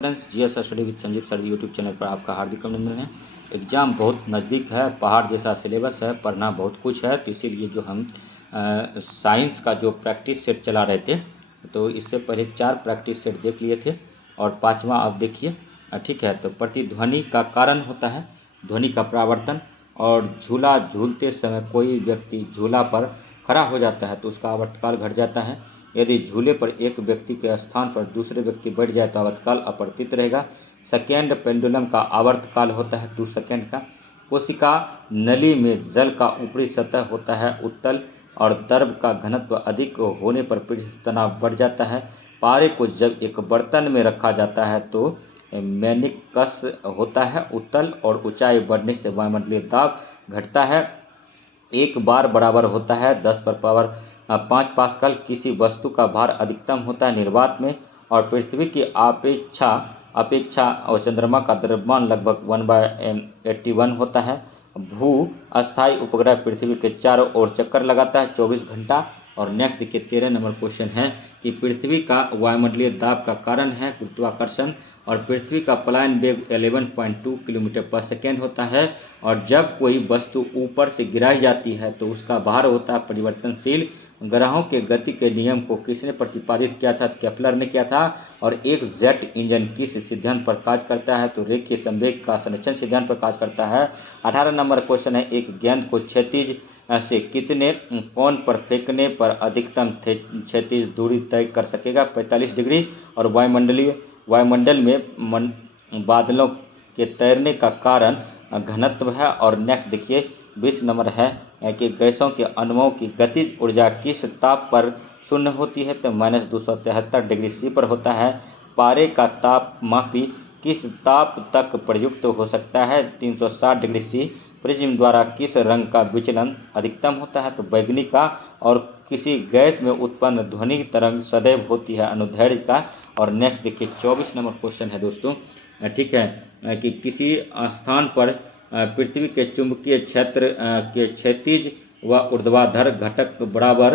Friends, GS study with Sanjeev sir YouTube channel पर आपका हार्दिक अभिनंदन है। एग्ज़ाम बहुत नज़दीक है, पहाड़ जैसा सिलेबस है, पढ़ना बहुत कुछ है। तो इसीलिए जो हम साइंस का जो प्रैक्टिस सेट चला रहे थे, तो इससे पहले 4 प्रैक्टिस सेट देख लिए थे और 5वां आप देखिए। ठीक है, तो प्रतिध्वनि का कारण होता है ध्वनि का परावर्तन। और झूला झूलते समय कोई व्यक्ति झूला पर खड़ा हो जाता है तो उसका आवर्तकाल घट जाता है। यदि झूले पर एक व्यक्ति के स्थान पर दूसरे व्यक्ति बैठ जाए तो आवर्तकाल अपरिवर्तित रहेगा। सेकेंड पेंडुलम का आवर्तकाल होता है 2 सेकेंड का। कोशिका नली में जल का ऊपरी सतह होता है उत्तल और द्रव का घनत्व अधिक होने पर पृष्ठ तनाव बढ़ जाता है। पारे को जब एक बर्तन में रखा जाता है तो मेनिकस होता है उत्तल और ऊंचाई बढ़ने से वायुमंडलीय दाब घटता है। एक बार बराबर होता है 10 पर पावर 5 पास्कल। किसी वस्तु का भार अधिकतम होता है निर्वात में और पृथ्वी की अपेक्षा और चंद्रमा का द्रव्यमान लगभग 1/81 होता है। भू अस्थायी उपग्रह पृथ्वी के चारों ओर चक्कर लगाता है 24 घंटा। और नेक्स्ट देखिए 13 नंबर क्वेश्चन है कि पृथ्वी का वायुमंडलीय दाब का कारण है गुरुत्वाकर्षण और पृथ्वी का पलायन वेग 11.2 किलोमीटर पर सेकेंड होता है। और जब कोई वस्तु ऊपर से गिराई जाती है तो उसका भार होता है परिवर्तनशील। ग्रहों के गति के नियम को किसने प्रतिपादित किया था? केपलर ने किया था। और एक जेट इंजन किस सिद्धांत पर कार्य करता है? तो रेखीय संवेग का संरक्षण सिद्धांत पर कार्य करता है। 18 नंबर क्वेश्चन है, एक गेंद को क्षैतिज से कितने कोण पर फेंकने पर अधिकतम क्षैतिज दूरी तय कर सकेगा? 45 डिग्री। और वायुमंडल में बादलों के तैरने का कारण घनत्व है। और नेक्स्ट देखिए 20 नंबर है कि गैसों के अणुओं की गतिज ऊर्जा किस ताप पर शून्य होती है? तो -273 डिग्री सी पर होता है। पारे का तापमापी किस ताप तक प्रयुक्त हो सकता है? 360 डिग्री सी। प्रिज्म द्वारा किस रंग का विचलन अधिकतम होता है? तो बैगनी का। और किसी गैस में उत्पन्न ध्वनि तरंग सदैव होती है अनुदैर्ध्य का। और नेक्स्ट देखिए 24 नंबर क्वेश्चन है दोस्तों, ठीक है, कि किसी स्थान पर पृथ्वी के चुंबकीय क्षेत्र के क्षैतिज व ऊर्ध्वाधर घटक बराबर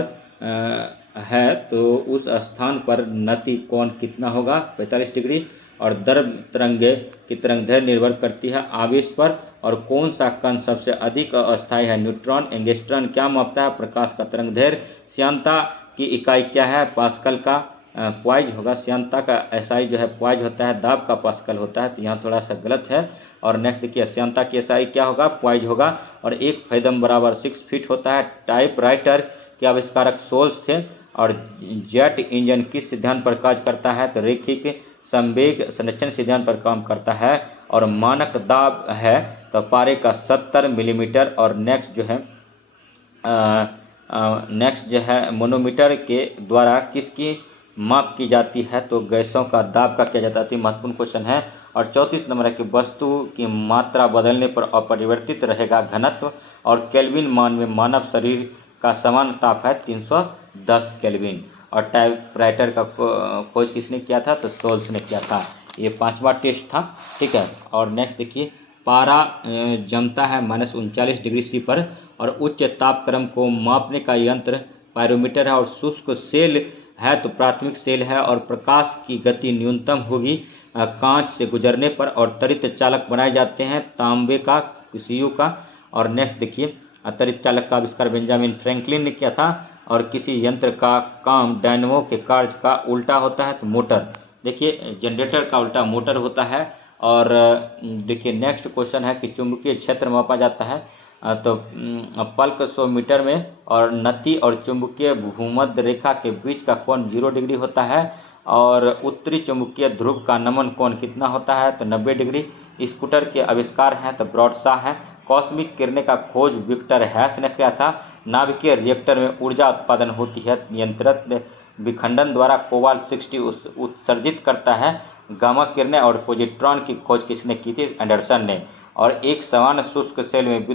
है तो उस स्थान पर नति कोण कितना होगा? 45 डिग्री। और द्रव तरंगे की तरंगदैर्घ्य निर्भर करती है आवेश पर। और कौन सा कण सबसे अधिक अस्थायी है? न्यूट्रॉन। एंगस्ट्रॉन क्या मापता है? प्रकाश का तरंगदैर्घ्य। श्यानता की इकाई क्या है? पास्कल का पॉइज होगा। श्यानता का एसआई जो है पॉइज होता है, दाब का पास्कल होता है, तो यहाँ थोड़ा सा गलत है। और नेक्स्ट देखिए श्यानता की एसआई क्या होगा? पॉइज होगा। और 1 फेदम बराबर 6 फीट होता है। टाइपराइटर के आविष्कारक सोल्स थे। और जेट इंजन किस सिद्धांत पर कार्य करता है? तो रैखिक संवेग संरक्षण सिद्धांत पर काम करता है। और मानक दाब है तो पारे का 70 मिलीमीटर। और नेक्स्ट जो है मोनोमीटर के द्वारा किसकी माप की जाती है? तो गैसों का दाब का किया जाता है। महत्वपूर्ण क्वेश्चन है। और 34 नंबर है कि वस्तु की मात्रा बदलने पर अपरिवर्तित रहेगा घनत्व। और केल्विन मान में मानव शरीर का समान ताप है 310 केल्विन। और टाइपराइटर का खोज किसने किया था? तो सोल्स ने किया था। ये 5वां टेस्ट था, ठीक है। और नेक्स्ट देखिए पारा जमता है -39 डिग्री सी पर। और उच्च तापक्रम को मापने का यंत्र पायरोमीटर है। और शुष्क सेल है तो प्राथमिक सेल है। और प्रकाश की गति न्यूनतम होगी कांच से गुजरने पर। और त्वरित चालक बनाए जाते हैं तांबे का, सीयू का। और नेक्स्ट देखिए त्वरित चालक का आविष्कार बेंजामिन फ्रैंकलिन ने किया था। और किसी यंत्र का काम डायनमो के कार्य का उल्टा होता है तो मोटर। देखिए जनरेटर का उल्टा मोटर होता है। और देखिए नेक्स्ट क्वेश्चन है कि चुंबकीय क्षेत्र मापा जाता है तो पल्क 100 मीटर में। और नति और चुंबकीय भूमध्य रेखा के बीच का कोण 0 डिग्री होता है। और उत्तरी चुंबकीय ध्रुव का नमन कोण कितना होता है? तो 90 डिग्री। स्कूटर के आविष्कार हैं तो ब्रॉडशॉ है। कॉस्मिक किरणें का खोज विक्टर हैश ने किया था। नाभिकीय रिएक्टर में ऊर्जा उत्पादन होती है नियंत्रित विखंडन द्वारा। कोबाल्ट 60 उत्सर्जित करता है गामा किरणें। और पॉजिट्रॉन की खोज किसने की थी? एंडरसन ने। और एक समान शुष्क सेल में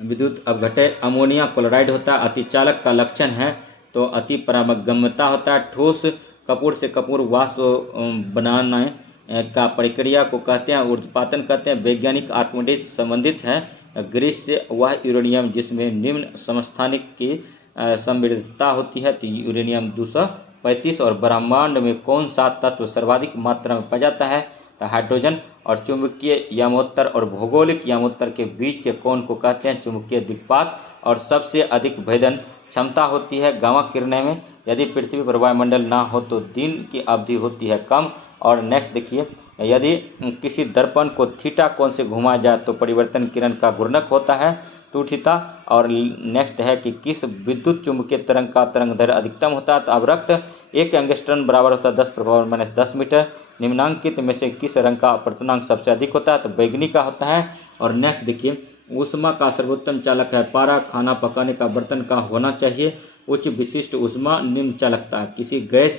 विद्युत अपघटय अमोनिया क्लोराइड होता है। अतिचालक का लक्षण है तो अति परागम्यता होता है। ठोस कपूर से कपूर वाष्प बनाने का प्रक्रिया को कहते हैं ऊर्ध्वपातन कहते हैं। वैज्ञानिक आर्किमिडीज संबंधित है ग्रीस से। वह यूरेनियम जिसमें निम्न समस्थानिक की संवेदनता होती है तो यूरेनियम 230 35 और ब्रह्मांड में कौन सा तत्व सर्वाधिक मात्रा में पाया जाता है? तो हाइड्रोजन। और चुंबकीय यमोत्तर और भौगोलिक यमोत्तर के बीच के कोण को कहते हैं चुंबकीय दिक्पात। और सबसे अधिक भेदन क्षमता होती है गामा किरणें में। यदि पृथ्वी पर वायुमंडल ना हो तो दिन की अवधि होती है कम। और नेक्स्ट देखिए, यदि किसी दर्पण को थीटा कोण से घुमाया जाए तो परिवर्तन किरण का घूर्णक होता है 2 थीटा। और नेक्स्ट है कि किस विद्युत चुंबकीय तरंग का तरंग दैर्घ्य अधिकतम होता है? तो अवरक्त 1 एंगस्ट्रॉन बराबर होता है 10⁻⁻10 मीटर। निम्नांकित में से किस रंग का अपवर्तनांक सबसे अधिक होता है? तो बैगनी का होता है। और नेक्स्ट देखिए, ऊष्मा का सर्वोत्तम चालक है पारा। खाना पकाने का बर्तन का होना चाहिए उच्च विशिष्ट ऊष्मा निम्न चालकता। किसी गैस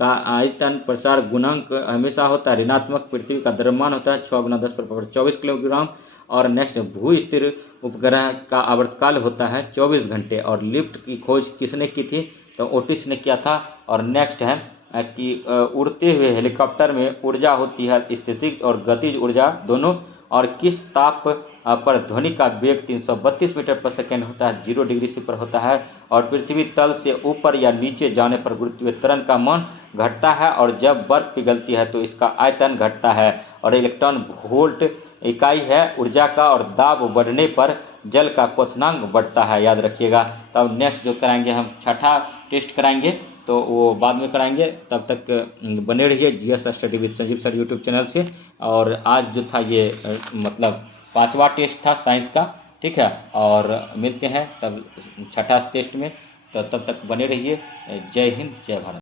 का आयतन प्रसार गुणांक हमेशा होता है ऋणात्मक। पृथ्वी का द्रव्यमान होता है 6×10⁻24 किलोग्राम। और नेक्स्ट, भू स्थिर उपग्रह का आवर्तकाल होता है 24 घंटे। और लिफ्ट की खोज किसने की थी? तो ओटिस ने किया था। और नेक्स्ट है कि उड़ते हुए हेलीकॉप्टर में ऊर्जा होती है स्थितिज और गतिज ऊर्जा दोनों। और किस ताप पर ध्वनि का वेग 332 मीटर पर सेकेंड होता है? 0 डिग्री से पर होता है। और पृथ्वी तल से ऊपर या नीचे जाने पर गुरुत्वीय त्वरण का मान घटता है। और जब बर्फ पिघलती है तो इसका आयतन घटता है। और इलेक्ट्रॉन वोल्ट इकाई है ऊर्जा का। और दाब बढ़ने पर जल का क्वथनांक बढ़ता है, याद रखिएगा। तब नेक्स्ट जो कराएंगे हम छठा टेस्ट कराएंगे तो वो बाद में कराएंगे। तब तक बने रहिए GS study with Sanjeev sir YouTube channel से। और आज जो था ये मतलब 5वां टेस्ट था साइंस का, ठीक है। और मिलते हैं तब छठा टेस्ट में। तो तब तक बने रहिए। जय हिंद, जय भारत।